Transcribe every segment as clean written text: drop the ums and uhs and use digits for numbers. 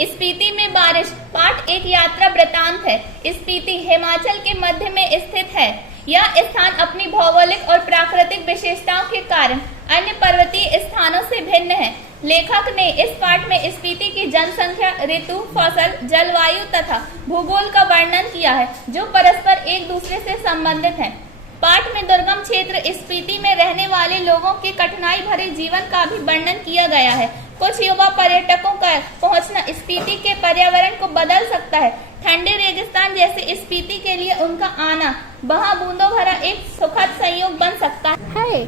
स्पीति में बारिश। पाठ एक यात्रा वृतांत है। स्पीति हिमाचल के मध्य में स्थित है। यह स्थान अपनी भौगोलिक और प्राकृतिक विशेषताओं के कारण अन्य पर्वतीय स्थानों से भिन्न है। लेखक ने इस पाठ में स्पीति की जनसंख्या, ऋतु, फसल, जलवायु तथा भूगोल का वर्णन किया है, जो परस्पर एक दूसरे से संबंधित हैं। पाठ में दुर्गम क्षेत्र स्पीति में रहने वाले लोगों के कठिनाई भरे जीवन का भी वर्णन किया गया है। कुछ युवा पर्यटकों का पहुंचना स्पीति के पर्यावरण को बदल सकता है। ठंडे रेगिस्तान जैसे स्पीति के लिए उनका आना वहां बूंदों भरा एक सुखद संयोग बन सकता है।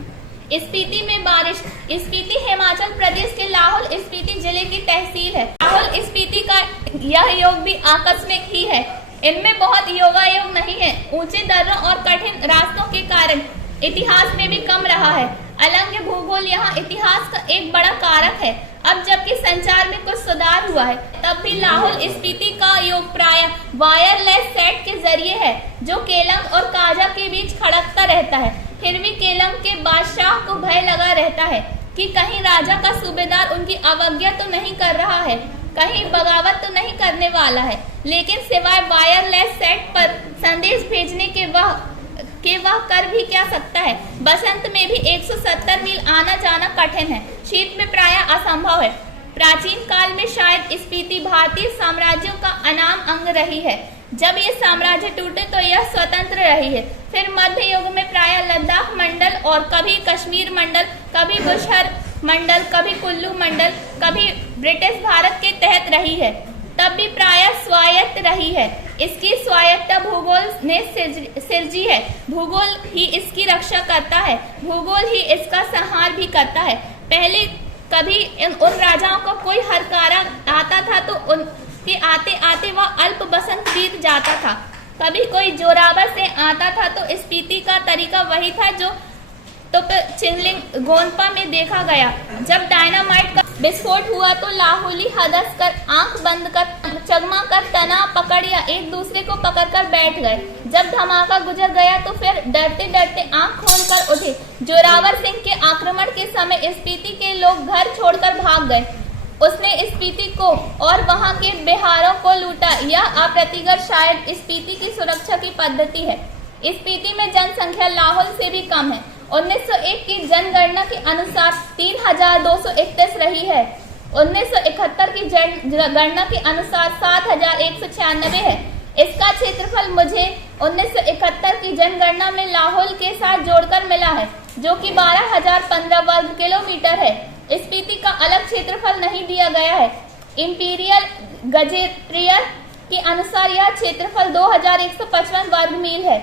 स्पीति में बारिश। स्पीति हिमाचल प्रदेश के लाहौल स्पीति जिले की तहसील है। लाहौल स्पीति का यह योग भी आकस्मिक ही है। इनमें बहुत योगायोग नहीं है। ऊंचे दर्रों और कठिन रास्तों के कारण इतिहास में भी कम रहा है। अलंघ्य भूगोल यहाँ इतिहास का एक बड़ा कारक है। अब जबकि संचार में कुछ सुधार हुआ है, तब भी लाहौल स्पीति का योग प्रायः वायरलेस सेट के जरिए है, जो केलंग और काजा के बीच खड़कता रहता है। फिर भी केलंग के बादशाह को भय लगा रहता है कि कहीं राजा का सूबेदार उनकी अवज्ञा तो नहीं कर रहा है, कहीं बगावत तो नहीं करने वाला है। लेकिन सिवाय वायरलेस सेट पर संदेश भेजने के वह कर भी क्या सकता है। बसंत में भी 170 मील आना जाना कठिन है। शीत में प्रायः असंभव है। प्राचीन काल में शायद स्पीति भारतीय साम्राज्यों का अनाम अंग रही है। जब ये साम्राज्य टूटे तो यह स्वतंत्र रही है। फिर मध्य युग में प्रायः लद्दाख मंडल और कभी कश्मीर मंडल, कभी बुशहर मंडल, कभी कुल्लू मंडल, कभी ब्रिटिश भारत के तहत रही है। तब भी प्रायः स्वायत्त रही है। इसकी स्वायत्तता भूगोल ने सिरजी है। भूगोल ही इसकी रक्षा करता है। भूगोल ही इसका संहार भी करता है। पहले कभी उन राजाओं को कोई हरकारा आता था तो उनके आते आते वह अल्प बसंत बीत जाता था। कभी कोई जोरावर से आता था तो स्पीति का तरीका वही था जो चिंगलिंग गोंदपा में देखा गया। जब डायनामाइट का विस्फोट हुआ तो लाहौली हदस कर, आंख बंद कर, चगमा कर, तना पकड़ या एक दूसरे को पकड़कर बैठ गए। जब धमाका गुजर गया तो फिर डरते डरते आंख खोलकर उठे। जोरावर सिंह के आक्रमण के समय स्पीति के लोग घर छोड़कर भाग गए। उसने स्पीति को और वहां के बिहारों को लूटा। यह अप्रतिगर शायद स्पीति की सुरक्षा की पद्धति है। स्पीति में जनसंख्या लाहौल से भी कम है। 1901 की जनगणना के अनुसार 3231 रही है। 1971 की जनगणना के अनुसार 7196 है। इसका क्षेत्रफल मुझे 1971 की जनगणना में लाहौल के साथ जोड़कर मिला है, जो कि 12,015 वर्ग किलोमीटर है। स्पीति का अलग क्षेत्रफल नहीं दिया गया है। इंपीरियल गजेटियर के अनुसार यह क्षेत्रफल 2155 वर्ग मील है।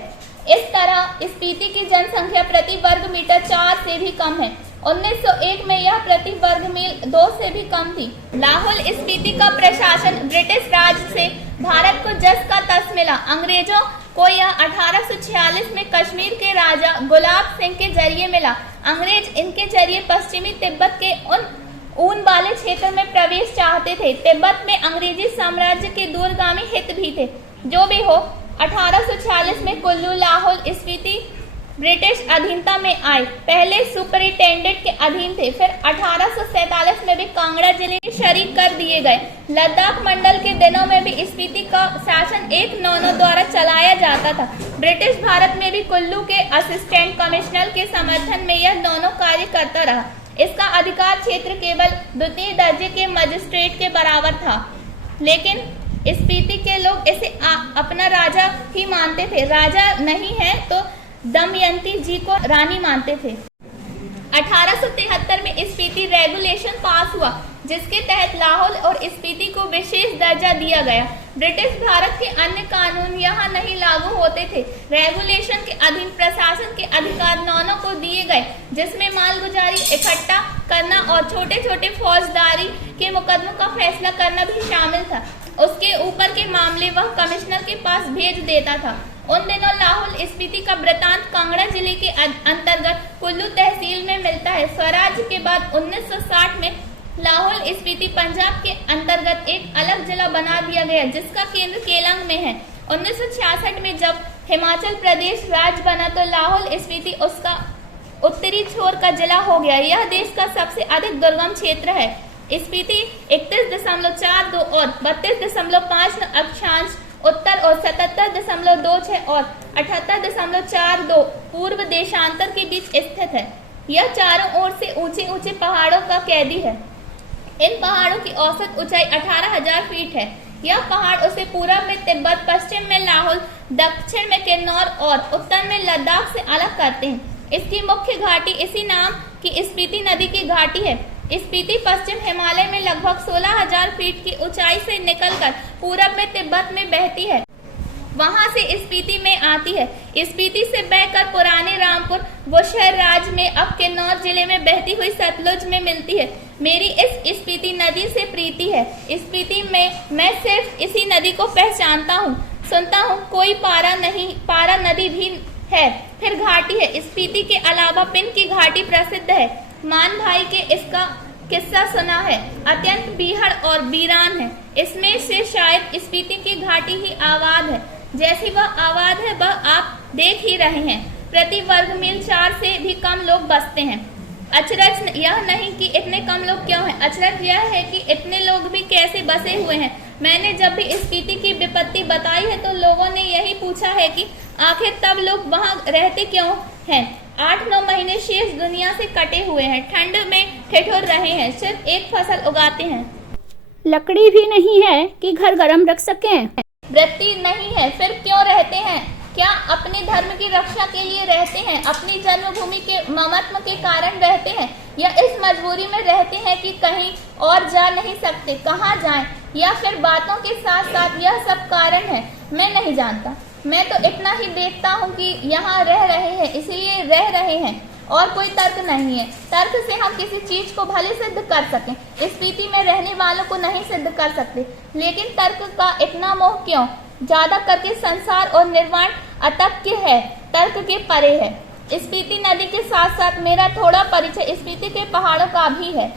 इस तरह स्पीति की जनसंख्या प्रति वर्ग मीटर 4 से भी कम है। 1901 में यह प्रति वर्ग मील 2 से भी कम थी। लाहौल स्पीति का प्रशासन ब्रिटिश राज से भारत को जस का तस मिला। अंग्रेजों को यह 1846 में कश्मीर के राजा गुलाब सिंह के जरिए मिला। अंग्रेज इनके जरिए पश्चिमी तिब्बत के ऊन वाले क्षेत्र में प्रवेश चाहते थे। तिब्बत में अंग्रेजी साम्राज्य के दूरगामी हित भी थे। जो भी हो, 1846 में कुल्लू, लाहौल स्पीति ब्रिटिश अधीनता में आए। पहले सुपरिटेंडेंट के अधीन थे, फिर 1847 में भी कांगड़ा जिले के शरीक कर दिए गए। लद्दाख मंडल के दिनों में भी स्पीति का शासन एक नौनों द्वारा चलाया जाता था। ब्रिटिश भारत में भी कुल्लू के असिस्टेंट कमिश्नर के समर्थन में यह दोनों कार्य करता रहा। इसका अधिकार क्षेत्र केवल द्वितीय दर्जे के मजिस्ट्रेट के बराबर था, लेकिन स्पीति के लोग इसे अपना राजा ही मानते थे। राजा नहीं है तो दमयंती जी को रानी मानते थे। 1873 में स्पीति रेगुलेशन पास हुआ, जिसके तहत लाहौल और स्पीति को विशेष दर्जा दिया गया। ब्रिटिश भारत के अन्य कानून यहाँ नहीं लागू होते थे। रेगुलेशन के अधीन प्रशासन के अधिकार नौनों को दिए गए, जिसमें मालगुजारी इकट्ठा करना और छोटे छोटे फौजदारी के मुकदमों का फैसला करना भी शामिल था। उसके ऊपर के मामले वह कमिश्नर के पास भेज देता था। उन दिनों लाहौल स्पीति का वृतांत कांगड़ा जिले के अंतर्गत कुल्लू तहसील में मिलता है। स्वराज के बाद 1960 में लाहौल स्पीति पंजाब के अंतर्गत एक अलग जिला बना दिया गया, जिसका केंद्र केलंग में है। 1966 में जब हिमाचल प्रदेश राज्य बना तो लाहौल स्पीति उसका उत्तरी छोर का जिला हो गया। यह देश का सबसे अधिक दुर्गम क्षेत्र है। स्पीति 31.42 और 32.5 अक्षांश उत्तर और 77.26 और 78.42 पूर्व देशांतर के बीच स्थित है। यह चारों ओर से ऊंचे ऊंचे पहाड़ों का कैदी है। इन पहाड़ों की औसत ऊंचाई 18,000 फीट है। यह पहाड़ उसे पूरब में तिब्बत, पश्चिम में लाहौल, दक्षिण में किन्नौर और उत्तर में लद्दाख से अलग करते हैं। इसकी मुख्य घाटी इसी नाम की स्पीति नदी की घाटी है। स्पीति पश्चिम हिमालय में लगभग 16,000 फीट की ऊंचाई से निकलकर पूरब में तिब्बत में बहती है, वहां से स्पीति में आती है। स्पीति से बहकर पुराने रामपुर बुशहर राज्य में अब किन्नौर जिले में बहती हुई सतलुज में मिलती है। मेरी इस स्पीति नदी से प्रीति है। स्पीति में मैं सिर्फ इसी नदी को पहचानता हूँ, सुनता हूँ। कोई पारा नदी भी है, फिर घाटी है। स्पीति के अलावा पिन की घाटी प्रसिद्ध है। मान भाई के इसका किस्सा सुना है, अत्यंत बीहड़ और वीरान है। इसमें से शायद स्पीति की घाटी ही आबाद है। जैसी वह आबाद है वह आप देख ही रहे हैं। प्रति वर्ग मील 4 से भी कम लोग बसते हैं। अचरज यह नहीं कि इतने कम लोग क्यों हैं, अचरज यह है कि इतने लोग भी कैसे बसे हुए हैं। मैंने जब भी स्पीति की विपत्ति बताई है तो लोगों ने यही पूछा है कि आखिर तब लोग वहां रहते क्यों हैं। 8-9 महीने शेष दुनिया से कटे हुए हैं, ठंड में ठिठुर रहे हैं, सिर्फ एक फसल उगाते हैं। लकड़ी भी नहीं है कि घर गर्म रख सकें। वृत्ति नहीं है, फिर क्यों रहते हैं? क्या अपने धर्म की रक्षा के लिए रहते हैं, अपनी जन्मभूमि के ममत्व के कारण रहते हैं, या इस मजबूरी में रहते हैं कि कहीं और जा नहीं सकते, कहाँ जाएं, या फिर बातों के साथ साथ यह सब कारण है? मैं नहीं जानता। मैं तो इतना ही देखता हूँ कि यहाँ रह रहे हैं इसलिए रह रहे हैं, और कोई तर्क नहीं है। तर्क से हम किसी चीज को भले सिद्ध कर सकें, स्पीति में रहने वालों को नहीं सिद्ध कर सकते, लेकिन तर्क का इतना मोह क्यों? ज्यादा करके संसार और निर्वाण अतर्क्य है, तर्क के परे है। स्पीति नदी के साथ साथ मेरा थोड़ा परिचय स्पीति के पहाड़ों का भी है।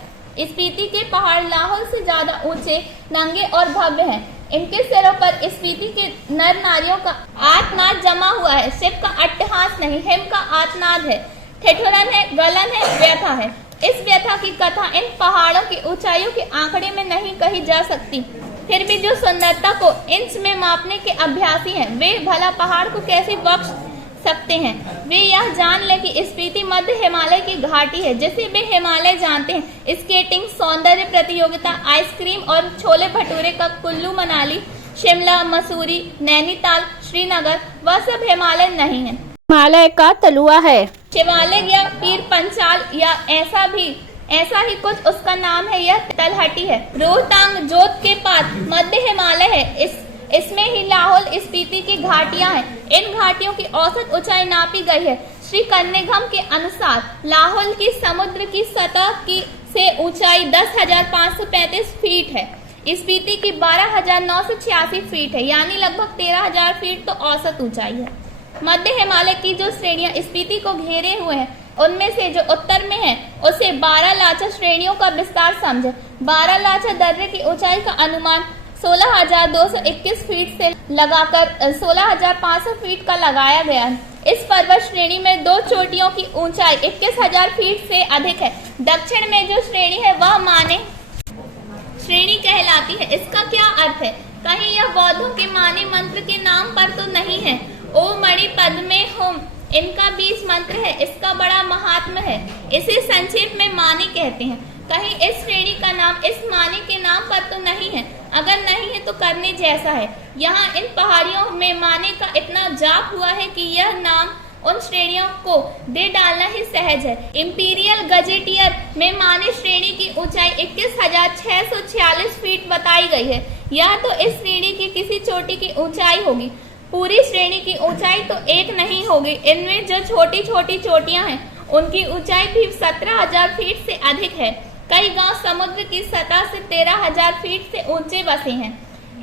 स्पीति के पहाड़ लाहौल से ज्यादा ऊंचे, नंगे और भव्य हैं। इनके सिरों पर स्पीति के नर नारियों का आर्तनाद जमा हुआ है। शिव का अट्टहास नहीं, हिम का आर्तनाद है, ठिठुरन है, गलन है, व्यथा है। इस व्यथा की कथा इन पहाड़ों की ऊंचाइयों के आंकड़े में नहीं कही जा सकती। फिर भी जो सुंदरता को इंच में मापने के अभ्यासी हैं, वे भला पहाड़ को कैसे बख्श सकते हैं? वे यह जान ले कि स्पीति मध्य हिमालय की घाटी है, जिसे वे हिमालय जानते हैं। स्केटिंग, सौंदर्य प्रतियोगिता, आइसक्रीम और छोले भटूरे का कुल्लू मनाली, शिमला, मसूरी, नैनीताल, श्रीनगर, वह सब हिमालय नहीं है, हिमालय का तलुआ है। शिवालिक या पीर पंचाल या ऐसा ही कुछ उसका नाम है। यह तलहटी है। रोहतांग जोत के पास मध्य हिमालय है। इसमें ही लाहौल स्पीति की घाटियां हैं। इन घाटियों की औसत ऊंचाई नापी गई है। श्री कन्नेघम के अनुसार लाहौल की समुद्र की सतह की से ऊंचाई 10,535 फीट है। स्पीति की 12,986 फीट है, यानी लगभग 13,000 फीट तो औसत ऊंचाई है। मध्य हिमालय की जो श्रेणियां स्पीति को घेरे हुए हैं, उनमें से जो उत्तर में है उसे 12 लाचा श्रेणियों का विस्तार समझे। 12 लाचा दर्रे की ऊंचाई का अनुमान 16,221 फीट से लगाकर 16,500 फीट का लगाया गया है। इस पर्वत श्रेणी में 2 चोटियों की ऊंचाई 21,000 फीट से अधिक है। दक्षिण में जो श्रेणी है वह माने श्रेणी कहलाती है। इसका क्या अर्थ है? कहीं यह बौद्धों के माने मंत्र के नाम पर तो नहीं है। ओ मणि पद्मे हुम इनका बीज मंत्र है। इसका बड़ा महात्म है। इसे संक्षेप में माने कहते हैं। कहीं इस श्रेणी का नाम इस माने के नाम पर तो नहीं है। अगर नहीं है तो करने जैसा है। यहाँ इन पहाड़ियों में माने का इतना जाप हुआ है कि यह नाम उन श्रेणियों को दे डालना ही सहज है। इंपीरियल गजेटियर में माने श्रेणी की ऊंचाई 21,646 फीट बताई गई है। यह तो इस श्रेणी की किसी चोटी की ऊंचाई होगी। पूरी श्रेणी की ऊंचाई तो एक नहीं होगी। इनमें जो छोटी छोटी चोटियां हैं उनकी ऊंचाई भी 17,000 फीट से अधिक है। कई गांव समुद्र की सतह से 13,000 फीट से ऊंचे बसे हैं।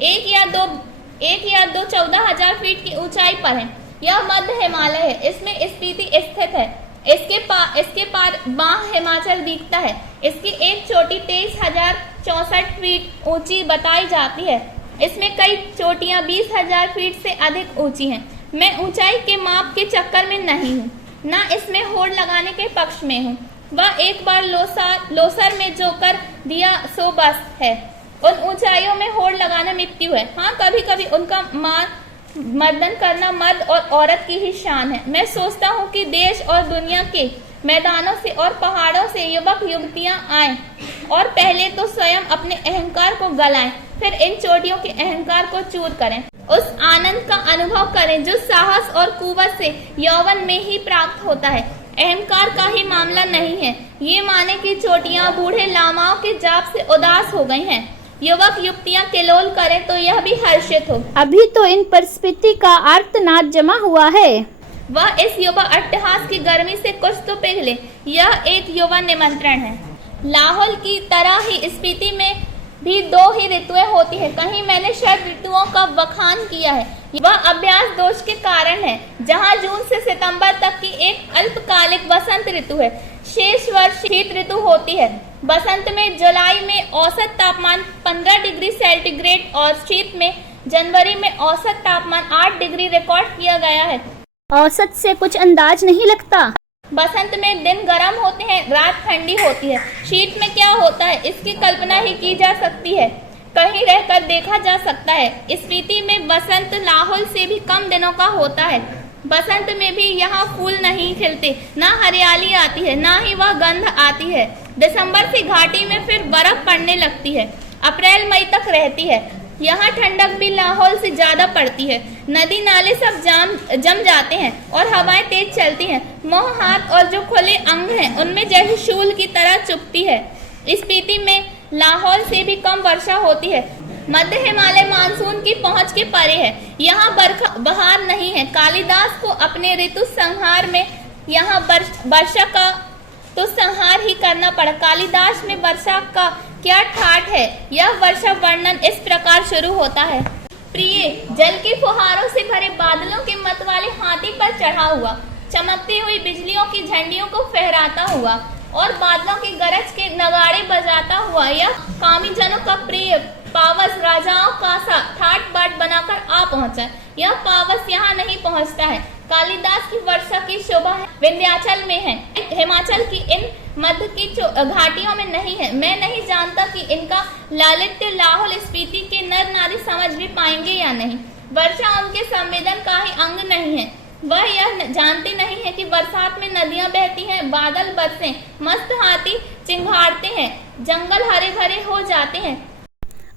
एक या दो 14,000 फीट की ऊंचाई पर है। यह मध्य हिमालय है। इसमें स्पीति स्थित है। इसके पार बाह हिमाचल दिखता है। इसकी एक चोटी 23,064 फीट ऊंची बताई जाती है। इसमें कई चोटियां 20,000 फीट से अधिक ऊंची हैं। मैं ऊंचाई के माप के चक्कर में नहीं हूँ, न इसमें होड़ लगाने के पक्ष में हूँ। वह एक बार लोसर में जो कर दिया सो बस है। उन ऊंचाइयों में होड़ लगाना मृत्यु है। हाँ, कभी कभी उनका मर्दन करना मर्द और औरत की ही शान है। मैं सोचता हूँ कि देश और दुनिया के मैदानों से और पहाड़ों से युवक युवतियां आएं और पहले तो स्वयं अपने अहंकार को गलाएं, फिर इन चोटियों के अहंकार को चूर करें। उस आनंद का अनुभव करें जो साहस और कुवत से यौवन में ही प्राप्त होता है। अहंकार का ही मामला नहीं है। ये माने कि चोटियां बूढ़े लामाओं के जाप से उदास हो गई हैं। युवक युवतियां किलोल करें तो यह भी हर्षित हो। अभी तो इन परिस्थिति का आर्तनाद जमा हुआ है। वह इस युवा अट्टहास की गर्मी से कुछ तो पिघले। यह एक युवा निमंत्रण है। लाहौल की तरह ही स्पीति में भी दो ही ऋतुएं होती है। कहीं मैंने षड ऋतुओं का बखान किया है। वह अभ्यास दोष के कारण है। जहां जून से सितंबर तक की एक अल्पकालिक वसंत ऋतु है, शेष वर्ष शीत ऋतु होती है। बसंत में जुलाई में औसत तापमान 15 डिग्री सेंटीग्रेड और शीत में जनवरी में औसत तापमान 8 डिग्री रिकॉर्ड किया गया है। औसत से कुछ अंदाज नहीं लगता। बसंत में दिन गर्म होते हैं, रात ठंडी होती है। शीत में क्या होता है इसकी कल्पना ही की जा सकती है, कहीं रहकर देखा जा सकता है। स्पीति में बसंत लाहौल से भी कम दिनों का होता है। बसंत में भी यहाँ फूल नहीं खिलते, ना हरियाली आती है, ना ही वह गंध आती है। दिसंबर से घाटी में फिर बर्फ पड़ने लगती है, अप्रैल मई तक रहती है। यहाँ ठंडक भी लाहौल से ज्यादा पड़ती है। नदी नाले सब जम जाते हैं और हवाएं तेज चलती हैं। मुंह हाथ और जो खुले अंग हैं उनमें जैसे शूल की तरह चुभती है। स्पीति में लाहौल से भी कम वर्षा होती है। मध्य हिमालय मानसून की पहुंच के परे है। यहाँ बहार नहीं है। कालिदास को अपने ऋतु संहार में यहाँ वर्षा का तो संहार ही करना पड़ा। कालिदास में वर्षा का क्या ठाठ है। यह वर्षा वर्णन इस प्रकार शुरू होता है। प्रिय, जल के फुहारों से भरे बादलों के मत वाले हाथी पर चढ़ा हुआ, चमकती हुई बिजलियों की झंडियों को फहराता हुआ और बादलों की गरज के नगाड़े बजाता हुआ, यह कामी जनों का प्रिय पावस राजाओं का सा ठाट बाट बनाकर आ पहुंचा। यह पावस यहाँ नहीं पहुंचता है। कालिदास की वर्षा की शोभा विंध्याचल में है, हिमाचल की इन मध्य की घाटियों में नहीं है। मैं नहीं जानता कि इनका लालित्य लाहौल स्पीति के नर नारी समझ भी पाएंगे या नहीं। वर्षा उनके संवेदन का ही अंग नहीं है। वह यह जानते नहीं है कि बरसात में नदियां बहती हैं, बादल बरसे, मस्त हाथी चिंगाड़ते हैं, जंगल हरे भरे हो जाते हैं,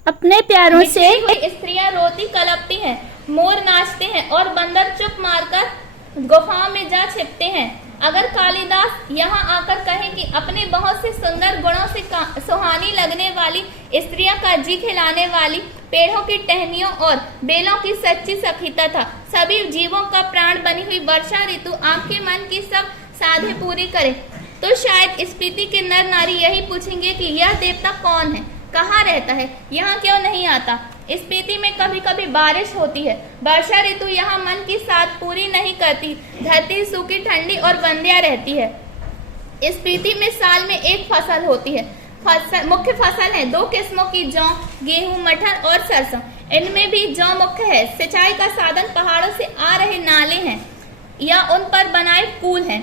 अपने प्यारों से स्त्रियां रोती कलपती हैं, मोर नाचते हैं और बंदर चुप मारकर गुफाओं में जा छिपते हैं। अगर कालिदास यहाँ आकर कहे कि अपने बहुत से सुंदर गुणों से सुहानी लगने वाली स्त्रियां का जी खिलाने वाली, पेड़ों की टहनियों और बेलों की सच्ची सखी तथा सभी जीवों का प्राण बनी हुई वर्षा ऋतु आपके मन की सब साधे पूरी करे, तो शायद स्पीति के नर नारी यही पूछेंगे कि यह देवता कौन है, कहाँ रहता है, यहाँ क्यों नहीं आता। स्पीति में कभी कभी बारिश होती है। वर्षा ऋतु यहाँ मन की साथ पूरी नहीं करती। धरती सूखी ठंडी और बंदिया रहती है। स्पीति में साल में एक फसल होती है। मुख्य फसल है दो किस्मों की, जौ, गेहूं, मटर और सरसों। इनमें भी जौ मुख्य है। सिंचाई का साधन पहाड़ों से आ रहे नाले हैं या उन पर बनाए पुल हैं।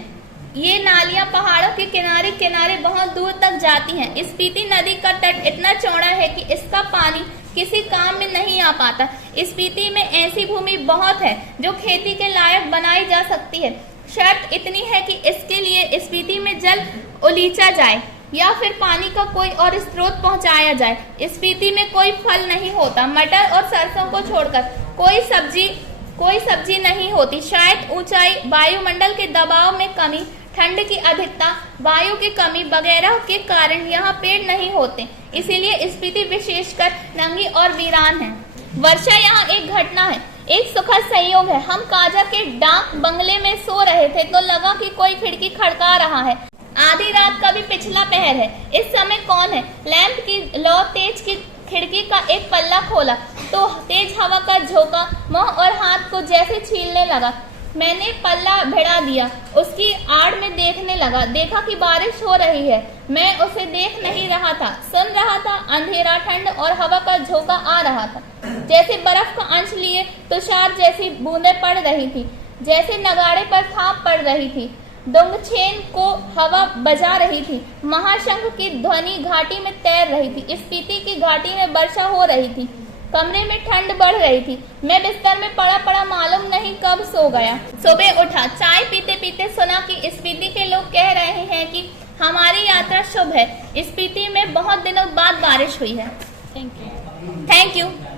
ये नालियां पहाड़ों के किनारे किनारे बहुत दूर तक जाती हैं। स्पीति नदी का तट इतना चौड़ा है कि इसका पानी किसी काम में नहीं आ पाता। स्पीति में ऐसी भूमि बहुत है जो खेती के लायक बनाई जा सकती है। शर्त इतनी है कि इसके लिए स्पीति में जल उलीचा जाए या फिर पानी का कोई और स्रोत पहुंचाया जाए। स्पीति में कोई फल नहीं होता। मटर और सरसों को छोड़कर कोई सब्जी नहीं होती। शायद ऊंचाई, वायुमंडल के दबाव में कमी, ठंड की अधिकता, वायु की कमी वगैरह के कारण यहाँ पेड़ नहीं होते। इसीलिए स्पीति विशेषकर नंगी और वीरान है। वर्षा यहाँ एक घटना है, एक सुखद संयोग है। हम काजा के डाक बंगले में सो रहे थे तो लगा कि कोई खिड़की खड़का रहा है। आधी रात का भी पिछला पहर है। इस समय कौन है? लैंप की लौ तेज की खिड़की का एक पल्ला खोला तो तेज हवा का झोंका मुंह और हाथ को जैसे छीलने लगा। मैंने पल्ला भिड़ा दिया, उसकी आड़ में देखने लगा। देखा कि बारिश हो रही है। मैं उसे देख नहीं रहा था, सुन रहा था। अंधेरा, ठंड और हवा का झोंका आ रहा था। जैसे बर्फ का अंश लिए तुषार जैसी बूंदें पड़ रही थी, जैसे नगाड़े पर थाप पड़ रही थी। डोंगछेन को हवा बजा रही थी। महाशंख की ध्वनि घाटी में तैर रही थी। स्पीति की घाटी में वर्षा हो रही थी। कमरे में ठंड बढ़ रही थी। मैं बिस्तर में पड़ा पड़ा मालूम नहीं कब सो गया। सुबह उठा, चाय पीते पीते सुना कि स्पीति के लोग कह रहे हैं कि हमारी यात्रा शुभ है। स्पीति में बहुत दिनों बाद बारिश हुई है। Thank you. Thank you.